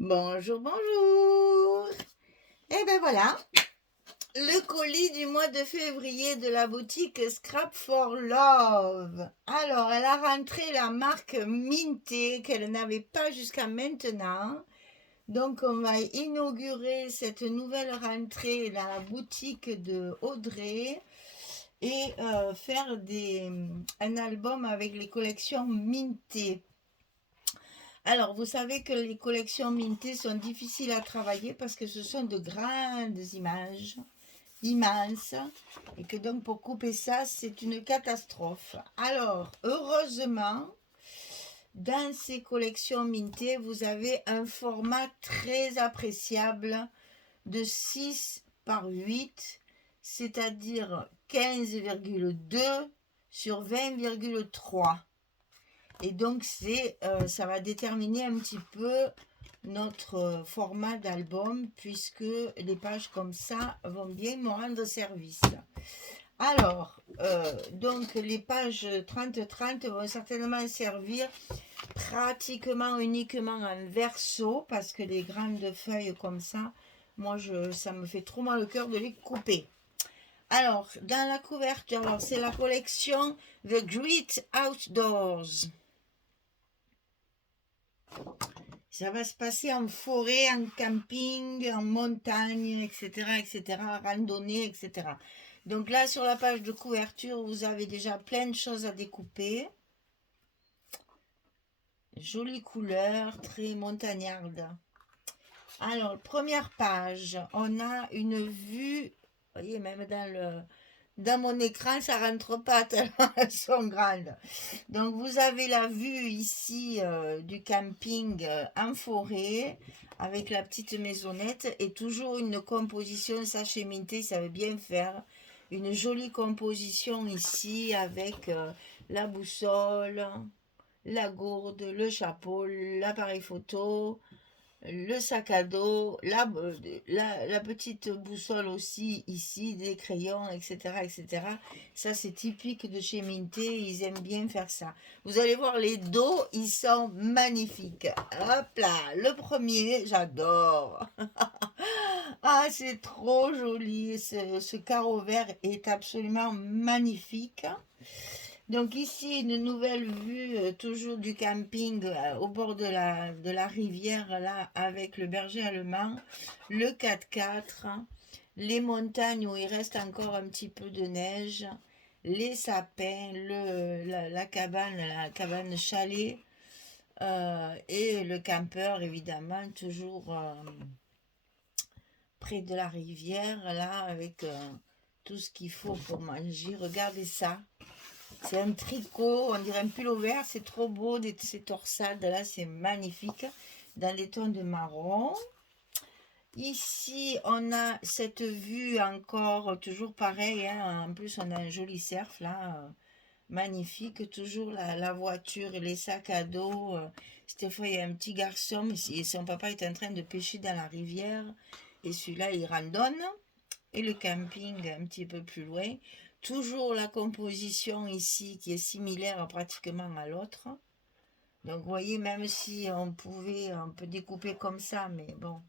Bonjour, bonjour. Et ben voilà, le colis du mois de février de la boutique Scrap for Love. Alors, elle a rentré la marque Minté qu'elle n'avait pas jusqu'à maintenant. Donc, on va inaugurer cette nouvelle rentrée dans la boutique de Audrey et faire un album avec les collections Minté. Alors, vous savez que les collections Minté sont difficiles à travailler parce que ce sont de grandes images, immenses, et que donc pour couper ça, c'est une catastrophe. Alors, heureusement, dans ces collections Minté, vous avez un format très appréciable de 6 par 8, c'est-à-dire 15,2 sur 20,3. Et donc, ça va déterminer un petit peu notre format d'album, puisque les pages comme ça vont bien me rendre service. Alors, donc les pages 30-30 vont certainement servir pratiquement uniquement en verso, parce que les grandes feuilles comme ça, ça me fait trop mal au cœur de les couper. Alors, dans la couverture, c'est la collection The Great Outdoors. Ça va se passer en forêt, en camping, en montagne, etc., etc., randonnée, etc. Donc là, sur la page de couverture, vous avez déjà plein de choses à découper. Jolie couleur, très montagnarde. Alors, première page, on a une vue, vous voyez, même dans mon écran, ça rentre pas tellement elles sont grandes. Donc vous avez la vue ici du camping en forêt avec la petite maisonnette et toujours une composition, ça chez Minté, ça veut bien faire. Une jolie composition ici avec la boussole, la gourde, le chapeau, l'appareil photo, le sac à dos, la petite boussole aussi ici, des crayons, etc., etc. Ça, c'est typique de chez Minté, ils aiment bien faire ça. Vous allez voir, les dos, ils sont magnifiques. Hop là, le premier, j'adore. Ah, c'est trop joli, ce carreau vert est absolument magnifique. Donc ici, une nouvelle vue, toujours du camping au bord de la rivière, là, avec le berger allemand, le 4x4, les montagnes où il reste encore un petit peu de neige, les sapins, la cabane chalet, et le campeur, évidemment, toujours près de la rivière, là, avec tout ce qu'il faut pour manger. Regardez ça. C'est un tricot, on dirait un pull vert, c'est trop beau, ces torsades là, c'est magnifique, dans les tons de marron. Ici, on a cette vue encore, toujours pareil, hein, en plus on a un joli cerf là, magnifique, toujours la voiture et les sacs à dos. Cette fois, il y a un petit garçon, et son papa est en train de pêcher dans la rivière, et celui-là, il randonne et le camping un petit peu plus loin. Toujours la composition ici qui est similaire pratiquement à l'autre. Donc vous voyez, même si on peut découper comme ça, mais bon,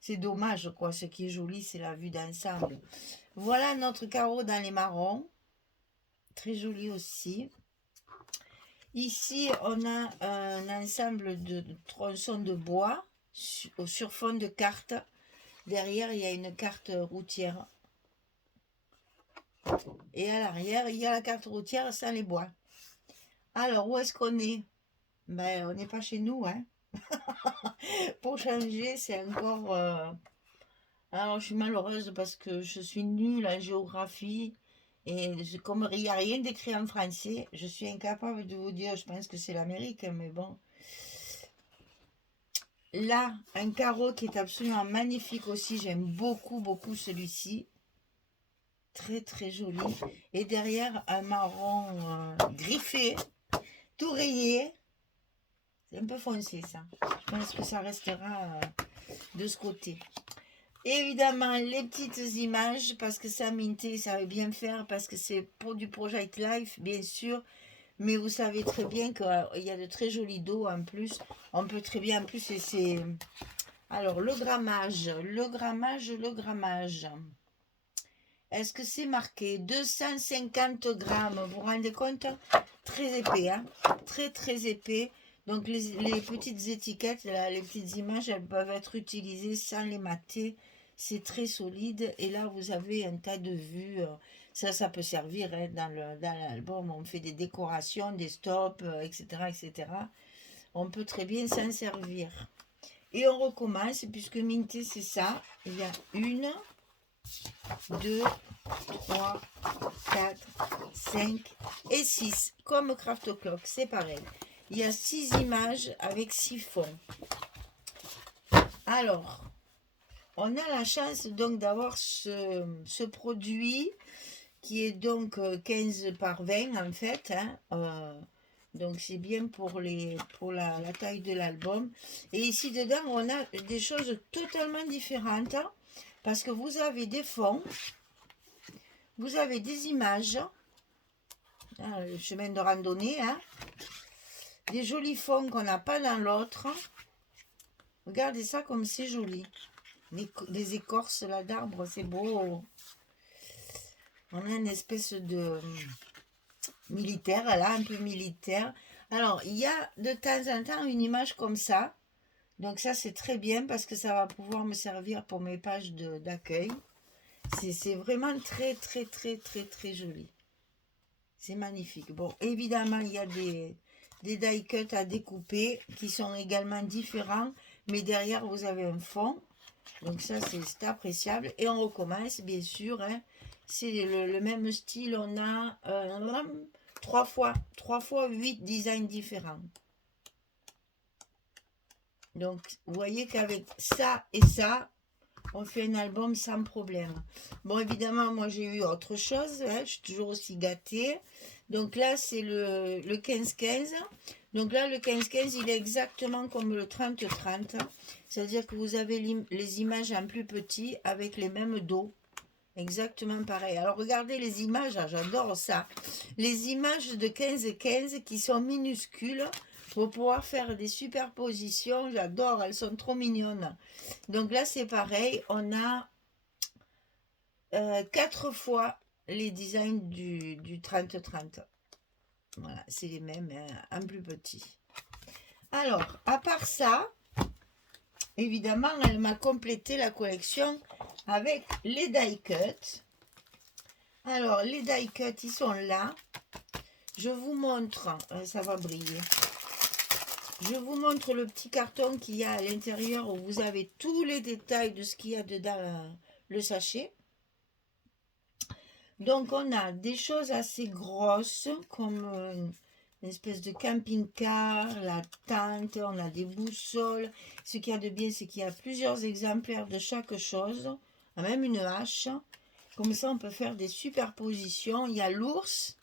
c'est dommage quoi. Ce qui est joli, c'est la vue d'ensemble. Voilà notre carreau dans les marrons. Très joli aussi. Ici, on a un ensemble de tronçons de bois sur fond de carte. Derrière, il y a une carte routière. Et à l'arrière, il y a la carte routière sans les bois. Alors, où est-ce qu'on est? Ben, on n'est pas chez nous, hein. Pour changer, c'est encore... Alors, je suis malheureuse parce que je suis nulle en géographie. Et comme il n'y a rien d'écrit en français, je suis incapable de vous dire, je pense que c'est l'Amérique, mais bon. Là, un carreau qui est absolument magnifique aussi, j'aime beaucoup, beaucoup celui-ci. Très, très joli. Et derrière, un marron griffé, tout rayé. C'est un peu foncé ça. Je pense que ça restera de ce côté. Évidemment, les petites images, parce que ça, Minté, ça veut bien faire, parce que c'est pour du Project Life, bien sûr. Mais vous savez très bien qu'il y a de très jolis dos en plus. On peut très bien, en plus, Alors, le grammage. Est-ce que c'est marqué 250 grammes? Vous vous rendez compte? Très épais, hein? Très, très épais. Donc, les petites étiquettes, là, les petites images, elles peuvent être utilisées sans les mater. C'est très solide. Et là, vous avez un tas de vues. Ça peut servir hein, dans l'album. On fait des décorations, des stops, etc., etc. On peut très bien s'en servir. Et on recommence, puisque Minté, c'est ça. Il y a 1, 2, 3, 4, 5 et 6. Comme Craft Clock, c'est pareil. Il y a 6 images avec 6 fonds. Alors, on a la chance donc d'avoir ce produit qui est donc 15 par 20 en fait. Hein, donc c'est bien pour la taille de l'album. Et ici dedans, on a des choses totalement différentes. Hein, parce que vous avez des fonds, vous avez des images, hein, le chemin de randonnée, hein, des jolis fonds qu'on n'a pas dans l'autre. Regardez ça comme c'est joli. Des écorces là d'arbres, c'est beau. On a une espèce de militaire là, un peu militaire. Alors, il y a de temps en temps une image comme ça. Donc ça, c'est très bien parce que ça va pouvoir me servir pour mes pages d'accueil. C'est vraiment très, très, très, très, très joli. C'est magnifique. Bon, évidemment, il y a des die cuts à découper qui sont également différents. Mais derrière, vous avez un fond. Donc ça, c'est appréciable. Et on recommence, bien sûr. Hein. C'est le même style. On a 3 fois 8 designs différents. Donc, vous voyez qu'avec ça et ça, on fait un album sans problème. Bon, évidemment, moi, j'ai eu autre chose. Hein, je suis toujours aussi gâtée. Donc là, c'est le 15-15. Donc là, le 15-15, il est exactement comme le 30-30. C'est-à-dire que vous avez les images en plus petit avec les mêmes dos. Exactement pareil. Alors, regardez les images. J'adore ça. Les images de 15-15 qui sont minuscules pour pouvoir faire des superpositions. J'adore. Elles sont trop mignonnes. Donc là, c'est pareil. On a 4 fois les designs du 30-30. Voilà, c'est les mêmes, un plus petit. Alors, à part ça, évidemment, elle m'a complété la collection avec les die cuts. Alors, les die cuts, ils sont là. Je vous montre, ça va briller. Je vous montre le petit carton qu'il y a à l'intérieur où vous avez tous les détails de ce qu'il y a dedans le sachet. Donc, on a des choses assez grosses comme une espèce de camping-car, la tente, on a des boussoles. Ce qu'il y a de bien, c'est qu'il y a plusieurs exemplaires de chaque chose, même une hache. Comme ça, on peut faire des superpositions. Il y a l'ours,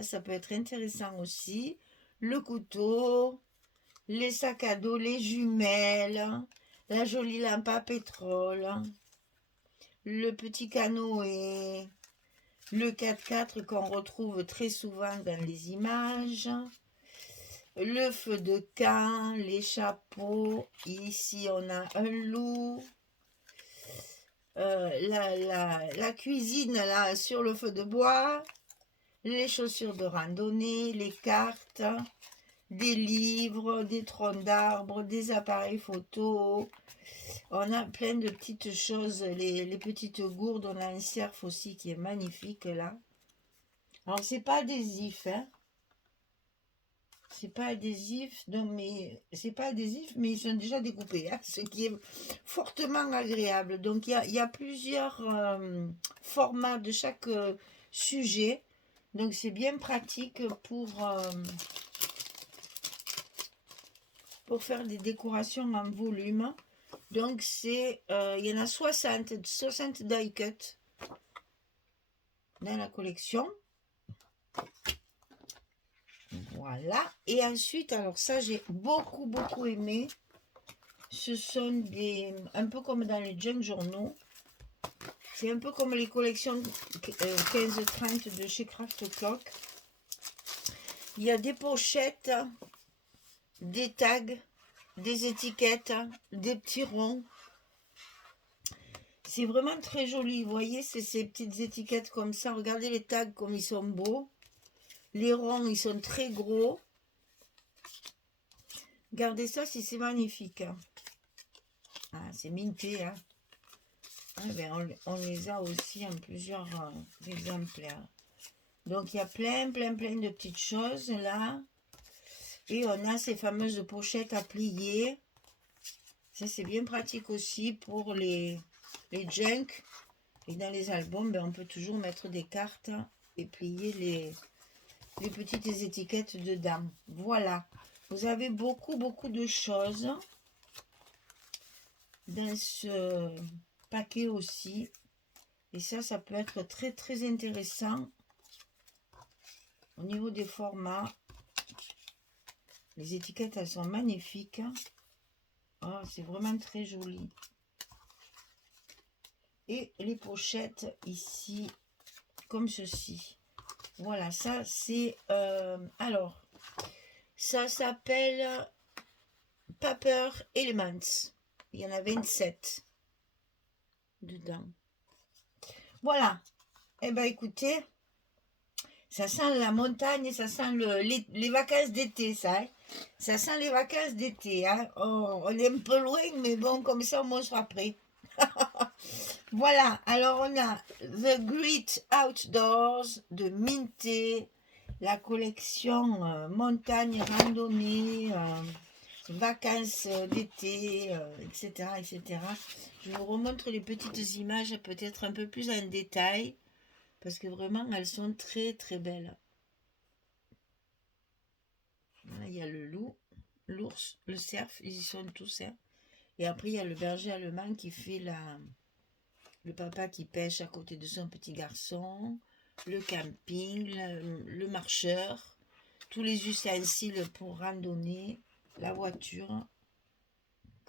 ça peut être intéressant aussi. Le couteau, les sacs à dos, les jumelles, la jolie lampe à pétrole, le petit canoë, le 4x4 qu'on retrouve très souvent dans les images, le feu de camp, les chapeaux, ici on a un loup, la cuisine là sur le feu de bois, les chaussures de randonnée, les cartes, des livres, des troncs d'arbres, des appareils photo. On a plein de petites choses, les petites gourdes, on a un cerf aussi qui est magnifique là. Alors c'est pas adhésif, hein. C'est pas adhésif, non mais c'est pas adhésif, mais ils sont déjà découpés, hein, ce qui est fortement agréable. Donc il y a plusieurs formats de chaque sujet, donc c'est bien pratique pour faire des décorations en volume. Donc c'est, il y en a 60 die cuts dans la collection. Voilà. Et ensuite, alors ça, j'ai beaucoup aimé. Ce sont un peu comme dans les junk journaux. C'est un peu comme les collections 15-30 de chez Craft Clock. Il y a des pochettes, des tags des étiquettes, des petits ronds. C'est vraiment très joli. Vous voyez, c'est ces petites étiquettes comme ça. Regardez les tags comme ils sont beaux. Les ronds, ils sont très gros. Regardez ça, si c'est magnifique. Ah, c'est minté, hein. Ah, ben, on les a aussi en plusieurs exemplaires. Donc, il y a plein de petites choses là. Et on a ces fameuses pochettes à plier. Ça, c'est bien pratique aussi pour les junk. Et dans les albums, ben, on peut toujours mettre des cartes et plier les petites étiquettes dedans. Voilà. Vous avez beaucoup de choses dans ce paquet aussi. Et ça peut être très intéressant au niveau des formats. Les étiquettes, elles sont magnifiques. Oh, c'est vraiment très joli. Et les pochettes ici, comme ceci. Voilà, ça c'est... alors, ça s'appelle Paper Elements. Il y en a 27 dedans. Voilà. Eh bien, écoutez, ça sent la montagne, ça sent les vacances d'été, ça. Hein. Ça sent les vacances d'été. Hein. Oh, on est un peu loin, mais bon, comme ça, on sera prêt. Voilà, alors on a The Great Outdoors de Minté, la collection montagne, randonnée, vacances d'été, etc., etc. Je vous remontre les petites images peut-être un peu plus en détail, parce que vraiment elles sont très belles. Là, il y a le loup, l'ours, le cerf, ils y sont tous. Hein. Et après, il y a le berger allemand qui fait le papa qui pêche à côté de son petit garçon, le camping, le marcheur, tous les ustensiles pour randonner, la voiture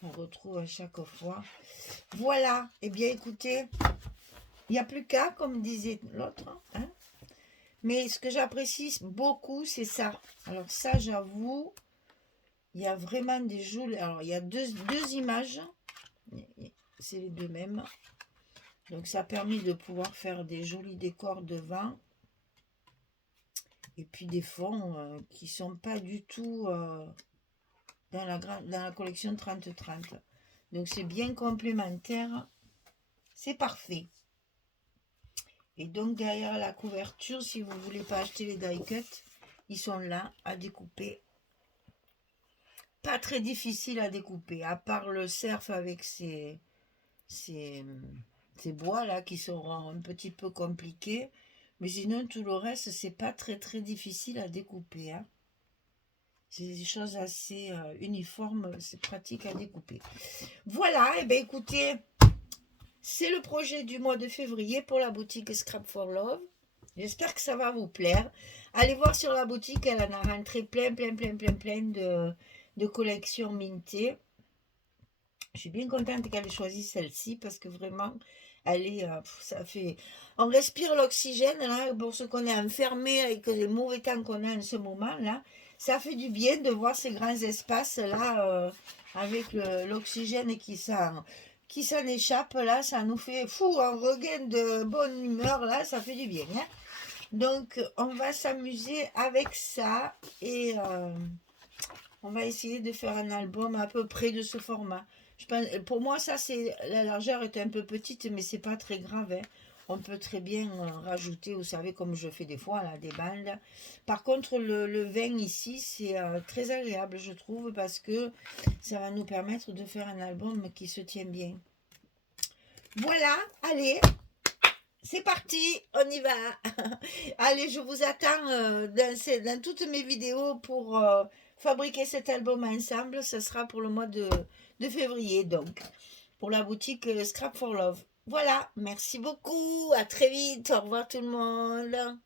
qu'on retrouve à chaque fois. Voilà, et bien écoutez, il n'y a plus qu'à, comme disait l'autre, hein. Mais ce que j'apprécie beaucoup, c'est ça. Alors ça, j'avoue, il y a vraiment des jolies... Alors, il y a deux images, c'est les deux mêmes. Donc ça a permis de pouvoir faire des jolis décors devant. Et puis des fonds qui ne sont pas du tout dans la collection 30-30. Donc c'est bien complémentaire. C'est parfait. Et donc derrière la couverture, si vous ne voulez pas acheter les die cuts, ils sont là à découper. Pas très difficile à découper, à part le cerf avec ces bois là qui seront un petit peu compliqués. Mais sinon, tout le reste, c'est pas très difficile à découper. Hein. C'est des choses assez uniformes, c'est pratique à découper. Voilà, et bien écoutez, c'est le projet du mois de février pour la boutique Scrap for Love. J'espère que ça va vous plaire. Allez voir sur la boutique, elle en a rentré plein de collections mintées. Je suis bien contente qu'elle ait choisi celle-ci parce que vraiment, elle est, ça fait... On respire l'oxygène, là, pour ce qu'on est enfermé avec les mauvais temps qu'on a en ce moment, là. Ça fait du bien de voir ces grands espaces, là, avec l'oxygène qui s'en échappe, là. Ça nous fait un regain de bonne humeur, là. Ça fait du bien, hein. Donc, on va s'amuser avec ça et on va essayer de faire un album à peu près de ce format. Pour moi, ça, la largeur est un peu petite, mais c'est pas très grave. Hein. On peut très bien rajouter, vous savez, comme je fais des fois, là, des bandes. Par contre, le vin ici, c'est très agréable, je trouve, parce que ça va nous permettre de faire un album qui se tient bien. Voilà, allez, c'est parti, on y va. Allez, je vous attends dans toutes mes vidéos pour fabriquer cet album ensemble. Ce sera pour le mois de février, donc, pour la boutique Scrap for Love. Voilà, merci beaucoup, à très vite, au revoir tout le monde.